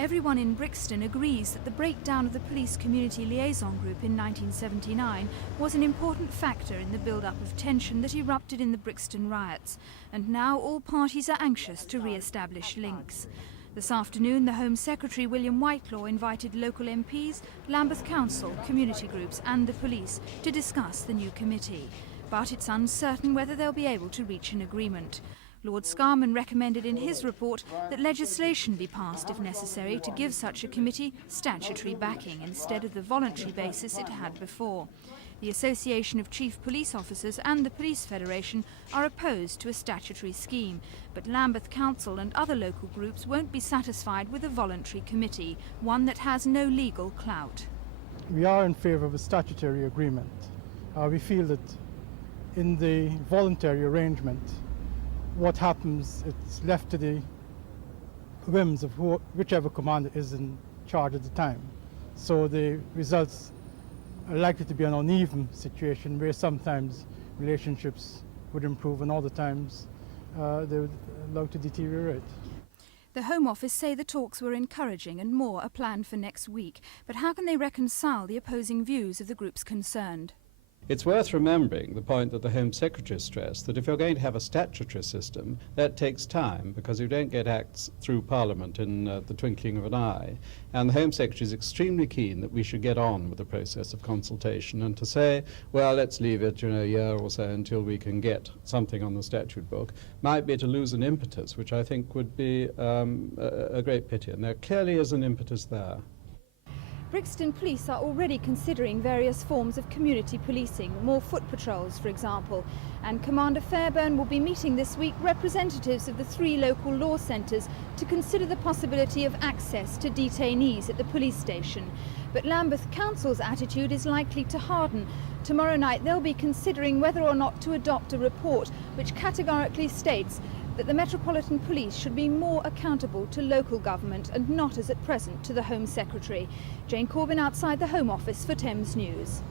Everyone in Brixton agrees that the breakdown of the police community liaison group in 1979 was an important factor in the build-up of tension that erupted in the Brixton riots, and now all parties are anxious to re-establish links. This afternoon, the Home Secretary William Whitelaw invited local MPs, Lambeth Council, community groups and the police to discuss the new committee. But it's uncertain whether they'll be able to reach an agreement. Lord Scarman recommended in his report that legislation be passed if necessary to give such a committee statutory backing instead of the voluntary basis it had before. The Association of Chief Police Officers and the Police Federation are opposed to a statutory scheme, but Lambeth Council and other local groups won't be satisfied with a voluntary committee, one that has no legal clout. We are in favour of a statutory agreement. We feel that in the voluntary arrangement, what happens, it's left to the whims of whichever commander is in charge at the time. So the results are likely to be an uneven situation where sometimes relationships would improve and other times they would allow to deteriorate. The Home Office say the talks were encouraging and more are planned for next week. But how can they reconcile the opposing views of the groups concerned? It's worth remembering the point that the Home Secretary stressed, that if you're going to have a statutory system, that takes time because you don't get acts through Parliament in the twinkling of an eye. And the Home Secretary is extremely keen that we should get on with the process of consultation, and to say, well, let's leave it a year or so until we can get something on the statute book might be to lose an impetus, which I think would be a great pity. And there clearly is an impetus there. Brixton Police are already considering various forms of community policing, more foot patrols for example, and Commander Fairburn will be meeting this week representatives of the 3 local law centres to consider the possibility of access to detainees at the police station. But Lambeth Council's attitude is likely to harden. Tomorrow night they'll be considering whether or not to adopt a report which categorically states that the Metropolitan Police should be more accountable to local government and not as at present to the Home Secretary. Jane Corbin outside the Home Office for Thames News.